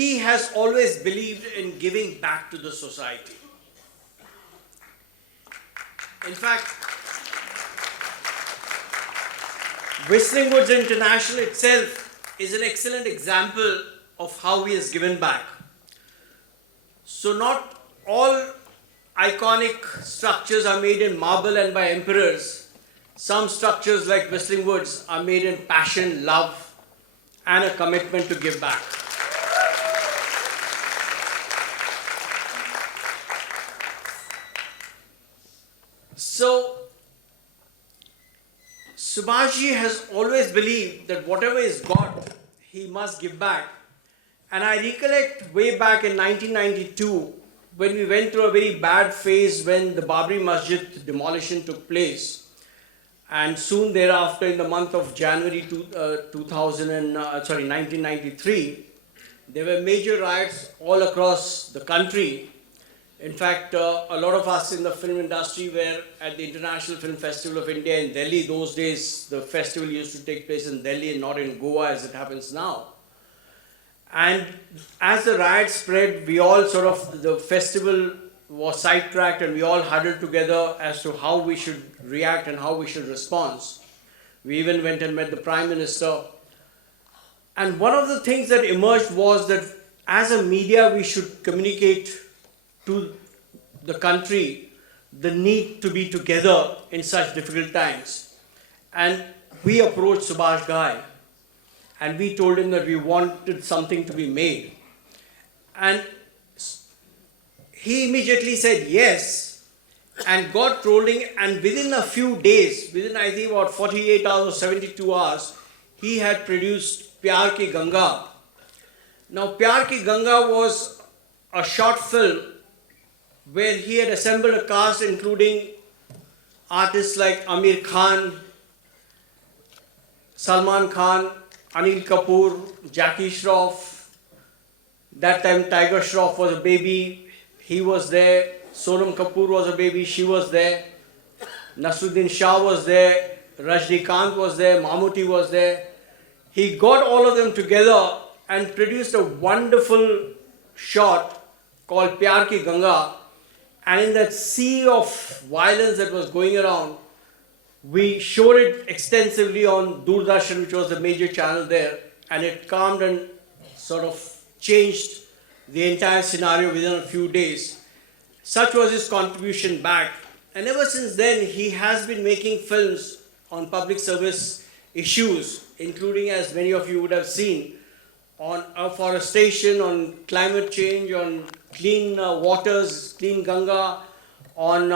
he has always believed in giving back to the society. In fact, Whistling Woods International itself is an excellent example of how he has given back. So not all iconic structures are made in marble and by emperors. Some structures like Whistling Woods are made in passion, love, and a commitment to give back. So, Subhash has always believed that whatever is got, he must give back. And I recollect way back in 1992, when we went through a very bad phase when the Babri Masjid demolition took place. And soon thereafter, in the month of January 1993, there were major riots all across the country. In fact, a lot of us in the film industry were at the International Film Festival of India in Delhi. Those days, the festival used to take place in Delhi and not in Goa as it happens now. And as the riots spread, the festival was sidetracked and we all huddled together as to how we should react and how we should respond. We even went and met the Prime Minister. And one of the things that emerged was that as a media, we should communicate to the country the need to be together in such difficult times. And we approached Subhash Ghai and we told him that we wanted something to be made. And he immediately said yes and got rolling, and within a few days, within I think about 48 hours or 72 hours, he had produced Pyar Ki Ganga. Now Pyar Ki Ganga was a short film where he had assembled a cast including artists like Amir Khan, Salman Khan, Anil Kapoor, Jackie Shroff. That time Tiger Shroff was a baby, he was there. Sonam Kapoor was a baby, she was there. Nasruddin Shah was there, Rajnikant was there, Mammootty was there. He got all of them together and produced a wonderful shot called Pyar Ki Ganga. And in that sea of violence that was going around, we showed it extensively on Doordarshan, which was the major channel there, and it calmed and sort of changed the entire scenario within a few days. Such was his contribution back. And ever since then, he has been making films on public service issues, including, as many of you would have seen, on afforestation, on climate change, on clean waters, clean Ganga, on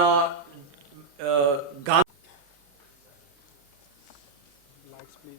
Gandhi. Lights, please.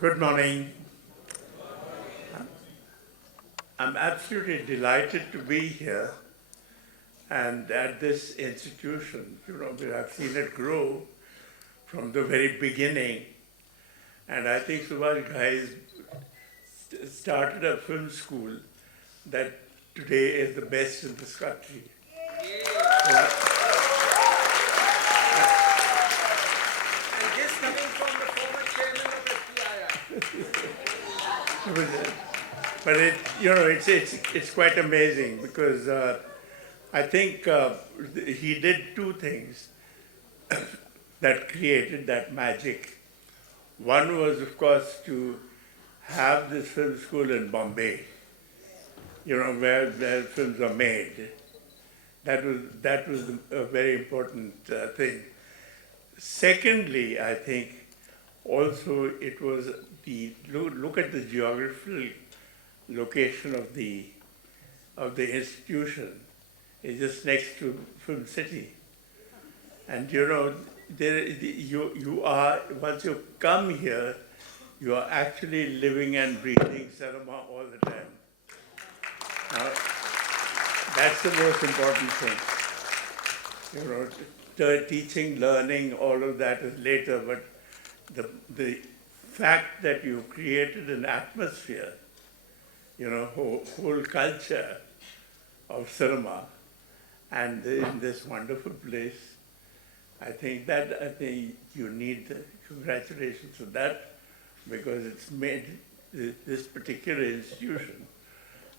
Good morning. I'm absolutely delighted to be here and at this institution. I've seen it grow from the very beginning. And I think Subhash Ghai started a film school that today is the best in this country. Yeah. But it's quite amazing because I think he did two things that created that magic. One was, of course, to have this film school in Bombay, where films are made. That was a very important thing. Secondly, I think also it was look at the geographical location of the institution. It's just next to Film City, and you are, once you come here, you are actually living and breathing cinema all the time. Now, that's the most important thing. Teaching, learning, all of that is later, but the fact that you created an atmosphere, whole culture of cinema, and in this wonderful place, I think you need congratulations for that, because it's made this particular institution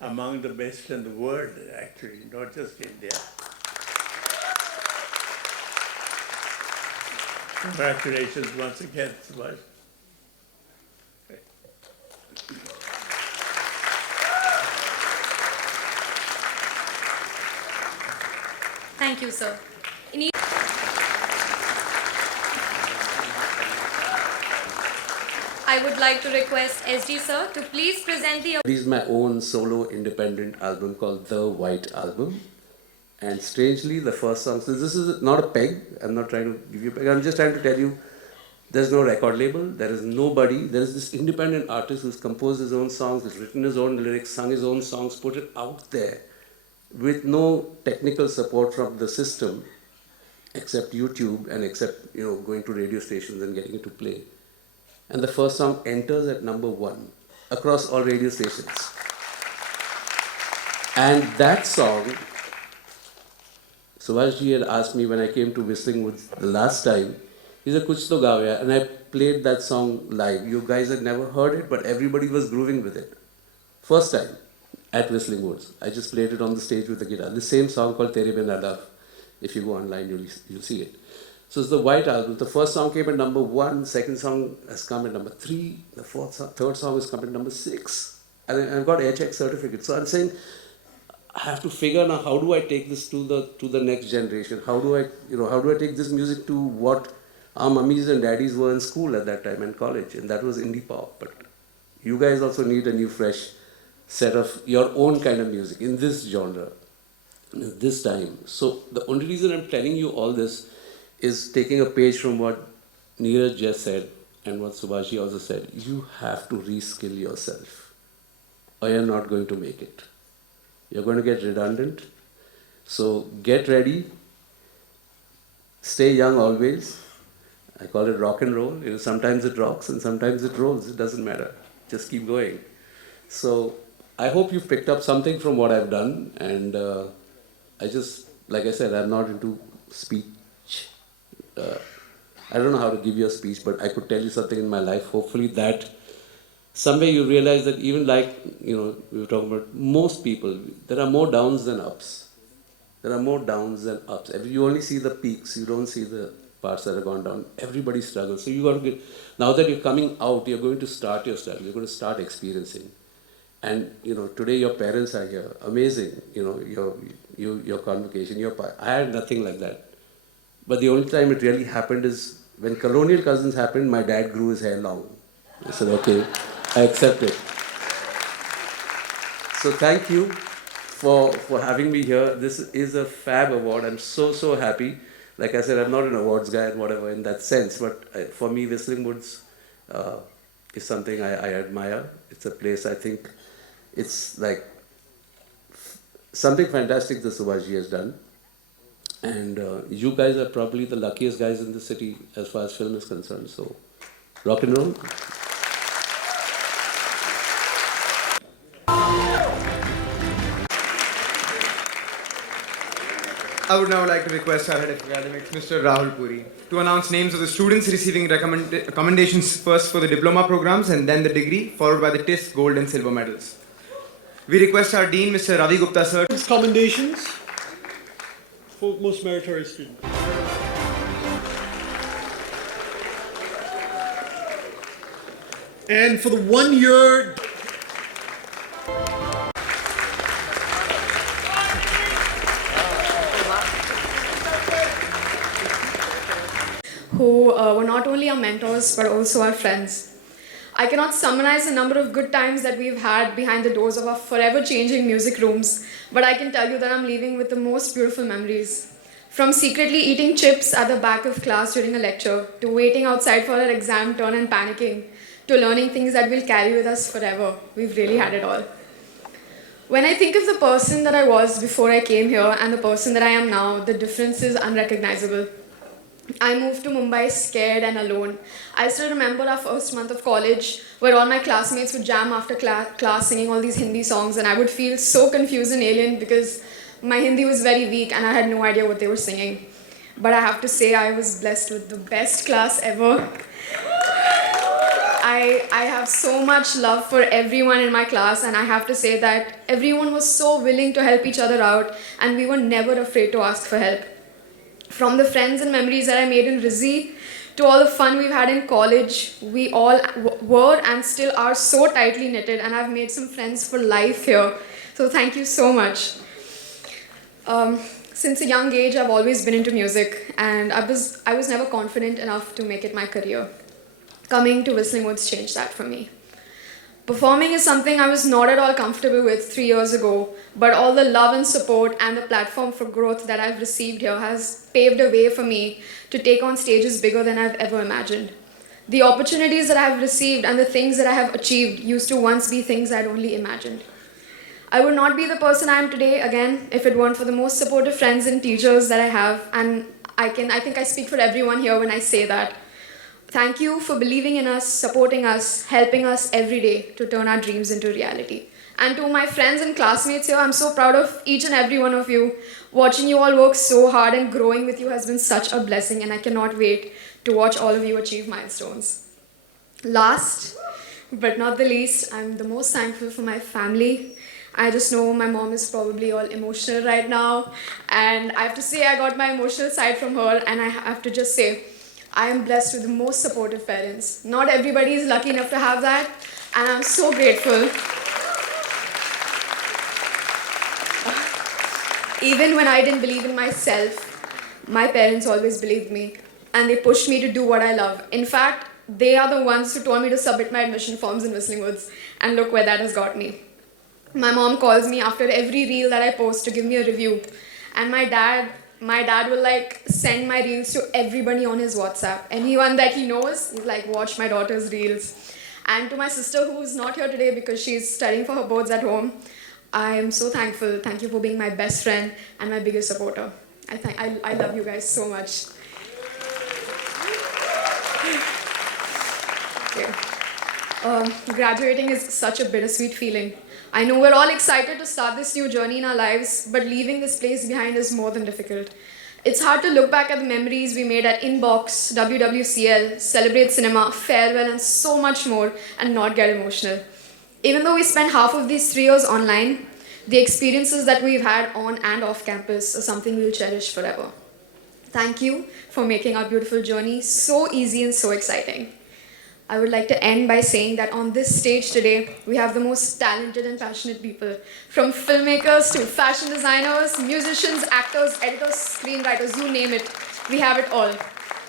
among the best in the world, actually, not just India. Congratulations once again, Subhash. Thank you, sir. I would like to request SG sir to please present the... This is my own solo independent album called The White Album. And strangely, the first song, so this is not a peg, I'm not trying to give you a peg, I'm just trying to tell you, there's no record label, there is nobody, there is this independent artist who's composed his own songs, who's written his own lyrics, sung his own songs, put it out there, with no technical support from the system, except YouTube and except, going to radio stations and getting it to play. And the first song enters at #1 across all radio stations. And that song, Subhash ji had asked me when I came to Whistling Woods the last time, he said, Kuch to gaaya, and I played that song live. You guys had never heard it, but everybody was grooving with it. First time at Whistling Woods. I just played it on the stage with the guitar. The same song called Tere Bin Love. If you go online, you'll see it. So it's the White Album. The first song came at #1, second song has come at #3, the third song has come at #6. And I've got HX certificate. So I'm saying, I have to figure now how do I take this to the next generation? How do I take this music to what our mummies and daddies were in school at that time and college, and that was indie pop. But you guys also need a new fresh set of your own kind of music in this genre, this time. So the only reason I'm telling you all this is taking a page from what Neeraj just said and what Subhashi also said. You have to reskill yourself or you're not going to make it. You're going to get redundant. So get ready. Stay young always. I call it rock and roll. Sometimes it rocks and sometimes it rolls. It doesn't matter. Just keep going. So I hope you've picked up something from what I've done. And like I said, I'm not into speech. I don't know how to give you a speech, but I could tell you something in my life. Hopefully that someday you realize that even we were talking about most people, there are more downs than ups. There are more downs than ups. You only see the peaks, you don't see the parts that have gone down. Everybody struggles. So you got to now that you're coming out, you're going to start your struggle. You're going to start experiencing. And today your parents are here. Amazing. Your convocation. I had nothing like that. But the only time it really happened is when Colonial Cousins happened, my dad grew his hair long. I said, okay, I accept it. So thank you for having me here. This is a fab award. I'm so happy. Like I said, I'm not an awards guy and whatever in that sense, but for me, Whistling Woods is something I admire. It's a place I think it's like something fantastic that Subhash has done. And you guys are probably the luckiest guys in the city as far as film is concerned. So, rock and roll. I would now like to request our head of academics, Mr. Rahul Puri, to announce names of the students receiving commendations first for the diploma programs and then the degree, followed by the TIS gold and silver medals. We request our Dean, Mr. Ravi Gupta, sir. Commendations for most meritorious student. And for the 1 year only our mentors but also our friends. I cannot summarize the number of good times that we've had behind the doors of our forever changing music rooms, but I can tell you that I'm leaving with the most beautiful memories. From secretly eating chips at the back of class during a lecture, to waiting outside for our exam turn and panicking, to learning things that will carry with us forever. We've really had it all. When I think of the person that I was before I came here and the person that I am now, the difference is unrecognizable. I moved to Mumbai scared and alone. I still remember our first month of college where all my classmates would jam after class singing all these Hindi songs, and I would feel so confused and alien because my Hindi was very weak and I had no idea what they were singing. But I have to say I was blessed with the best class ever. I have so much love for everyone in my class, and I have to say that everyone was so willing to help each other out and we were never afraid to ask for help. From the friends and memories that I made in Rizzi to all the fun we've had in college, we all were and still are so tightly knitted, and I've made some friends for life here. So thank you so much. Since a young age, I've always been into music, and I was never confident enough to make it my career. Coming to Whistling Woods changed that for me. Performing is something I was not at all comfortable with 3 years ago, but all the love and support and the platform for growth that I've received here has paved a way for me to take on stages bigger than I've ever imagined. The opportunities that I have received and the things that I have achieved used to once be things I'd only imagined. I would not be the person I am today, again, if it weren't for the most supportive friends and teachers that I have, and I think I speak for everyone here when I say that. Thank you for believing in us, supporting us, helping us every day to turn our dreams into reality. And to my friends and classmates here, I'm so proud of each and every one of you. Watching you all work so hard and growing with you has been such a blessing, and I cannot wait to watch all of you achieve milestones. Last but not the least, I'm the most thankful for my family. I just know my mom is probably all emotional right now, and I have to say I got my emotional side from her, and I have to just say I am blessed with the most supportive parents. Not everybody is lucky enough to have that, and I'm so grateful. Even when I didn't believe in myself, my parents always believed me, and they pushed me to do what I love. In fact, they are the ones who told me to submit my admission forms in Whistling Woods, and look where that has got me. My mom calls me after every reel that I post to give me a review, and my dad will like send my reels to everybody on his WhatsApp. Anyone that he knows, he's like, watch my daughter's reels. And to my sister, who is not here today because she's studying for her boards at home, I am so thankful. Thank you for being my best friend and my biggest supporter. I love you guys so much. Okay. Graduating is such a bittersweet feeling. I know we're all excited to start this new journey in our lives, but leaving this place behind is more than difficult. It's hard to look back at the memories we made at Inbox, WWCL, Celebrate Cinema, Farewell, and so much more, and not get emotional. Even though we spent half of these 3 years online, the experiences that we've had on and off campus are something we'll cherish forever. Thank you for making our beautiful journey so easy and so exciting. I would like to end by saying that on this stage today, we have the most talented and passionate people. From filmmakers to fashion designers, musicians, actors, editors, screenwriters, you name it, we have it all.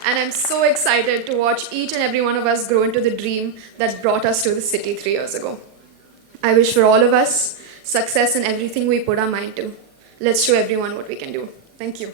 And I'm so excited to watch each and every one of us grow into the dream that brought us to the city 3 years ago. I wish for all of us success in everything we put our mind to. Let's show everyone what we can do. Thank you.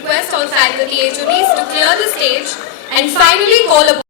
request all faculty HODs to clear the stage and finally call upon